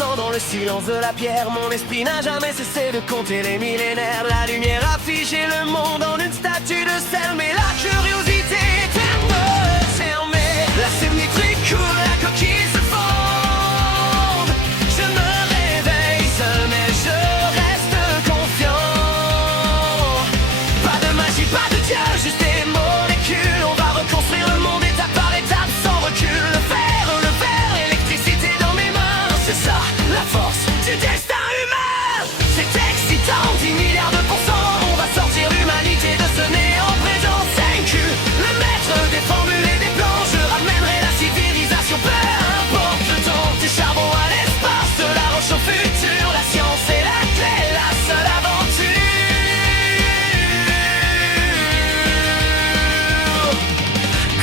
Ans dans le silence de la pierre, mon esprit n'a jamais cessé de compter les millénaires. La lumière a figé le monde en une statue de sel, mais la curiosité est fermée. La symétrie coule, la coquille se fonde. Je me réveille seul, mais je reste confiant. Pas de magie, pas de dieu, juste des molécules. On va reconstruire le monde étape par étape sans recul. Le fer, le verre, l'électricité dans mes mains, c'est ça. La force du destin humain, c'est excitant, 10 milliards de pourcents. On va sortir l'humanité de ce néant présent. 5Q, le maître des formules et des plans. Je ramènerai la civilisation, peu importe le temps. Du charbon à l'espace, de la roche au futur. La science est la clé, la seule aventure.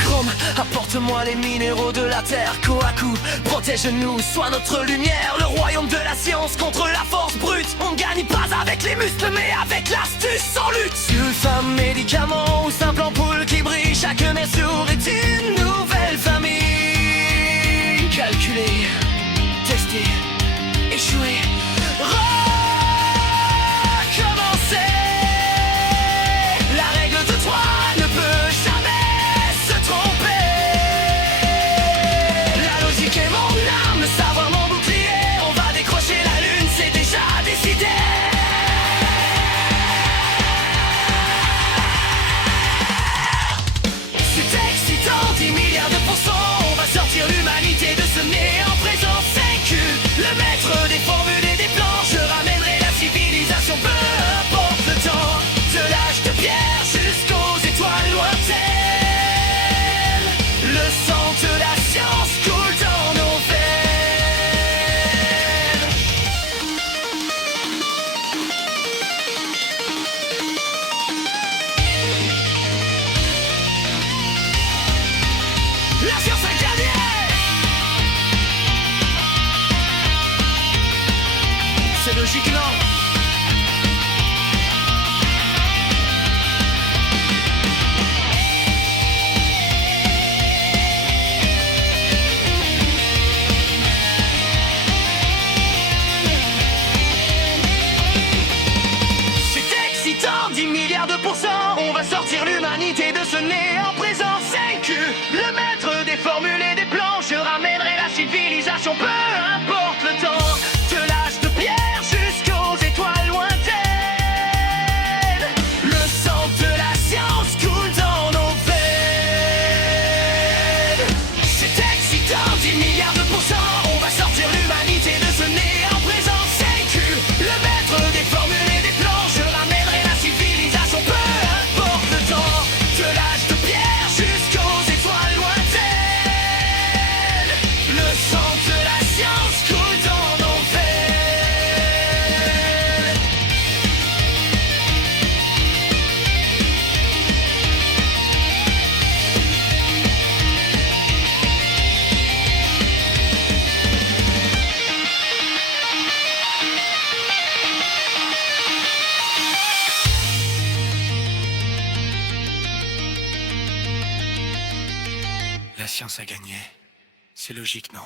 Chrome, apporte-moi les minéraux de la terre. Kohaku, protège-nous, sois notre lumière. Le royaume de la science contre la force brute. On gagne pas avec les muscles mais avec l'astuce sans lutte. Sulfame, médicaments ou simple ampoule qui brille. Chaque mercure est une nouvelle famille. Calculer, tester, échouer, recommencer. La règle de 3 ne peut jamais se tromper. La logique est mon arme, le savoir mon bouclier. On va décrocher la lune, c'est déjà décidé. C'est excitant, 10 milliards de pourcents. On va sortir l'humanité de ce néant présent. 5Q, le maître des formules et des plans. Je ramènerai la civilisation, peu importe le temps. De l'âge de pierre jusqu'aux étoiles lointaines. Le sang de la science coule dans nos veines. La science a gagné. C'est logique, non? C'est excitant, 10 milliards de pourcents. On va sortir l'humanité de ce néant présent. 5Q, le maître des formules et des plans. Je ramènerai la civilisation, peu importe le temps. De l'âge de pierre jusqu'aux étoiles lointaines. Le sang de la science coule dans nos veines. C'est excitant, 10 milliards de pourcents. On va sortir l'humanité de ce néant présent. 5Q, le maître des formules et des plans. Je ramènerai la civilisation, peu importe le temps. De l'âge de pierre jusqu'aux étoiles lointaines. Le sang de la science coule dans nos veines. La science a gagné. C'est logique, non?